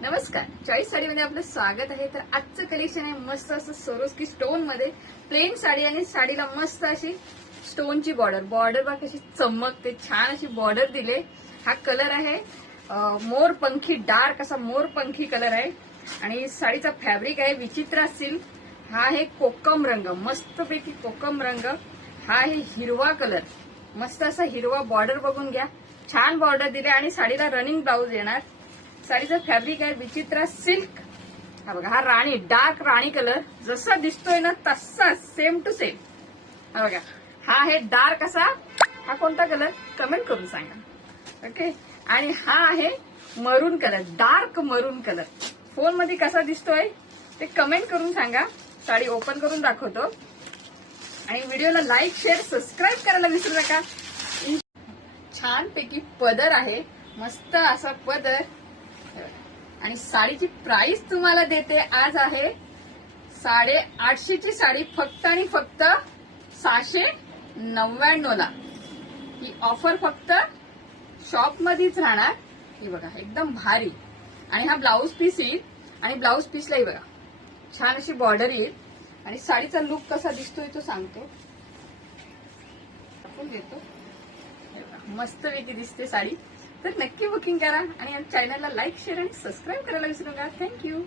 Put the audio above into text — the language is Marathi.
नमस्कार, चॉईस साडीमध्ये आपलं स्वागत आहे. तर आजचं कलेक्शन आहे मस्त असं सरोस्की स्टोन मध्ये प्लेन साडी आणि साडीला मस्त अशी स्टोनची बॉर्डर बघा कशी चमकते, छान अशी बॉर्डर दिले. हा कलर आहे मोरपंखी, डार्क असा मोरपंखी कलर आहे आणि साडीचा फॅब्रिक आहे विचित्र सिल्क. हा आहे कोकम रंग, मस्तपैकी कोकम रंग. हा आहे हिरवा कलर, मस्त असा हिरवा बॉर्डर बघून घ्या, छान बॉर्डर दिले आणि साडीला रनिंग ब्लाऊज येणार. साडीचं फॅब्रिक आहे विचित्र सिल्क. हा बघा, हा राणी, डार्क राणी कलर जसा दिसतोय ना तसा सेम टू सेम. हा बघा, हा आहे डार्क असा. हा कोणता कलर कमेंट करून सांगा. ओके, आणि हा आहे मरून कलर, डार्क मरून कलर. फोन मध्ये कसा दिसतोय ते कमेंट करून सांगा. साडी ओपन करून दाखवतो आणि व्हिडिओला लाईक, शेअर, सबस्क्राईब करायला विसरू नका. छान पैकी पदर आहे, मस्त असा पदर. आणि साडीची प्राइस तुम्हाला देते आज आहे 850 ची साडी फक्त आणि फक्त 699 ला. ही ऑफर फक्त शॉप मध्येच राहणार. ही बघा एकदम भारी. आणि हा ब्लाऊज पीस येईल आणि ब्लाऊज पीसलाही बघा छान अशी बॉर्डर येईल. आणि साडीचा लुक कसा दिसतोय तो सांगतो, आपण देतो. मस्त वेगळी दिसते साडी. तर नक्की बुकिंग करा आणि चॅनलला लाईक, शेअर आणि सबस्क्राईब करायला विसरू नका. थँक्यू.